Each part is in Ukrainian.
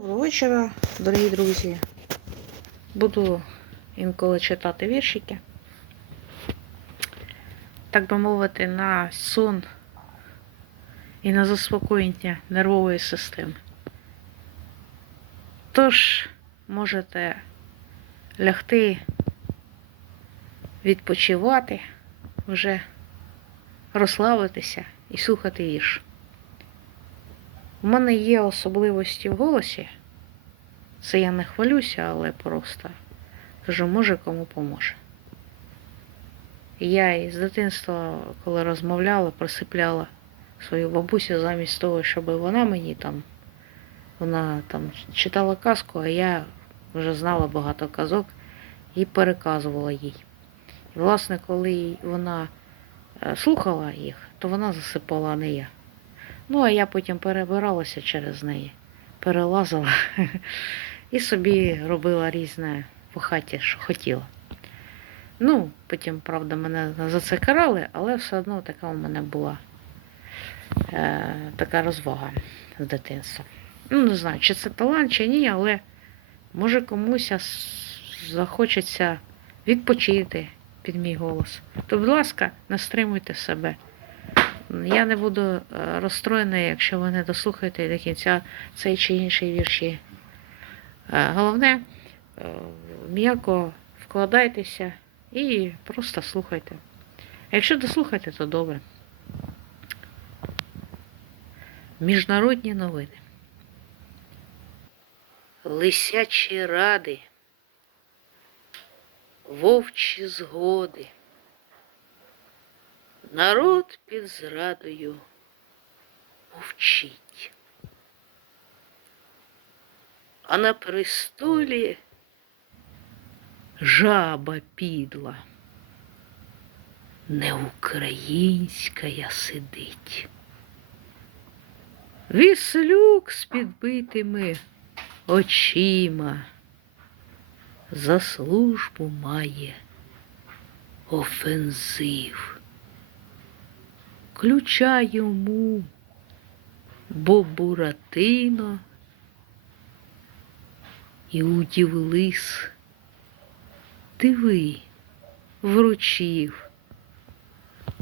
Доброго вечора, дорогі друзі. Буду інколи читати віршики. Так би мовити, на сон і на заспокоєння нервової системи. Тож можете лягти, відпочивати, вже розслабитися і слухати вірш. У мене є особливості в голосі. Це я не хвалюся, але просто кажу, може кому поможе. Я із дитинства, коли розмовляла, присипляла свою бабусю замість того, щоб вона мені там, вона там читала казку, а я вже знала багато казок і переказувала їй. І, власне, коли вона е, слухала їх, то вона засипала, а не я. Ну, а я потім перебиралася через неї, перелазила і собі робила різне по хаті, що хотіла. Ну, потім, правда, мене за це карали, але все одно така у мене була е, така розвага з дитинства. Ну, не знаю, чи це талант, чи ні, але може комусь захочеться відпочити під мій голос. То, будь ласка, не стримуйте себе. Я не буду е, розстроєна, якщо ви не дослухаєте до кінця цей чи інший вірші. Е, Головне, е, м'яко вкладайтеся і просто слухайте. А Якщо дослухаєте, то добре. Міжнародні новини. Лисячі ради, вовчі згоди. Народ під зрадою мовчить. А на престолі жаба підла, не українська я сидить. Віслюк з підбитими очима за службу має офензив ключа йому, бо Буратино і удів диви, вручив,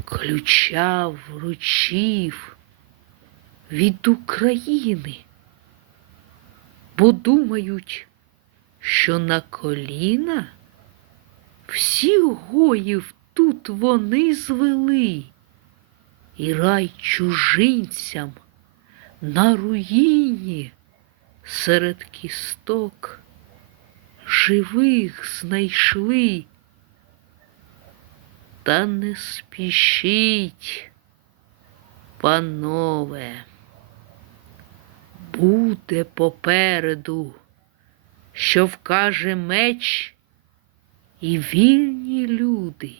ключа вручив від України, бо думають, що на коліна всіх гоїв тут вони звели і рай чужинцям на руїні серед кісток живих знайшли. Та не спішіть, панове, буде попереду, що вкаже меч і вільні люди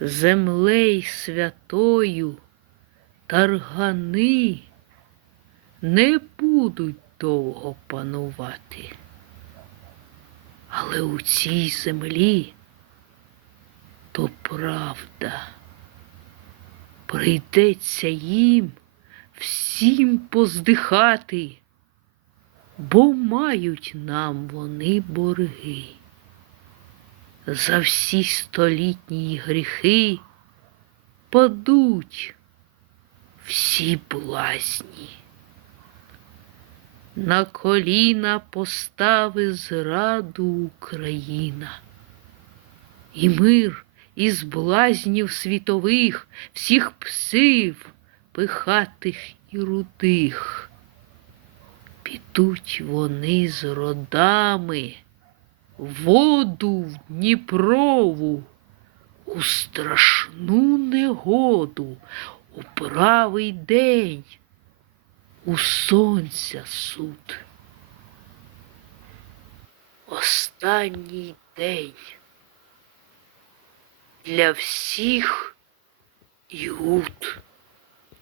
землей святою таргани не будуть довго панувати. Але у цій землі то правда. Прийдеться їм всім поздихати, бо мають нам вони борги за всі столітні гріхи падуть всі блазні. На коліна постави зраду Україна, і мир із блазнів світових, всіх псив, пихатих і рудих. Підуть вони з родами воду в Дніпрову, у страшну негоду, у правий день, у сонця суд. Останній день для всіх іуд.